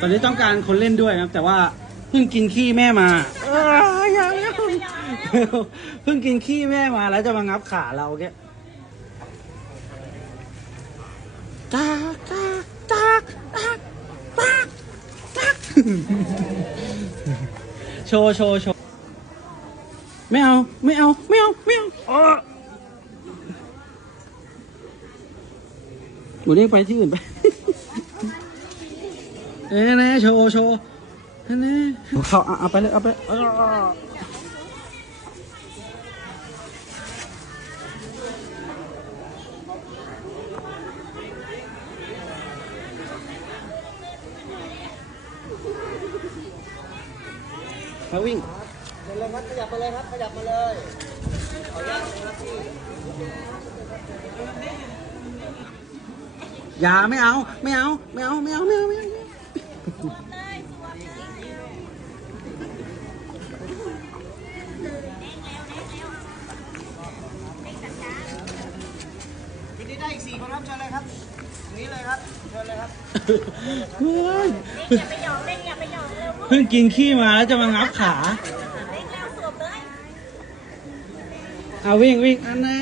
ตอนนี้ต้องการคนเล่นด้วยครับ แต่ว่าเพิ่งกินขี้แม่มาเอ้ยอย่าเร็วเพิ่งกินขี้แม่มาแล้วจะมางับขาเราแกจ้ากจ้ากจ้ากจ้ากจ้ากจ้ากโชว์โชว์โชว์ไม่เอาไม่เอาไม่เอาไม่เอาอ้อหนูเรียกไปที่อื่นไป เอ้ยนะโชว์โชว์นั่นนะเขาเอาเอาไปเลยเอาไปเอามาวิ่งเดินเลยครับขยับมาเลยครับขยับมาเลยขออนุญาตนะครับพี่อย่าไม่เอา ไม่เอา ไม่เอา ไม่เอา ไม่เอา ไม่เอาทีนี้ได้อีกสี่คนครับเชิญเลยครับตรงนี้เลยครับเชิญเลยครับเฮ้ยอย่าไปหยอกเล่นอย่าไปหยอกเร็วเพิ่งกินขี้มาแล้วจะมางับขา เล่นแล้วสวมเลย เอาวิ่งวิ่งอันน่ะ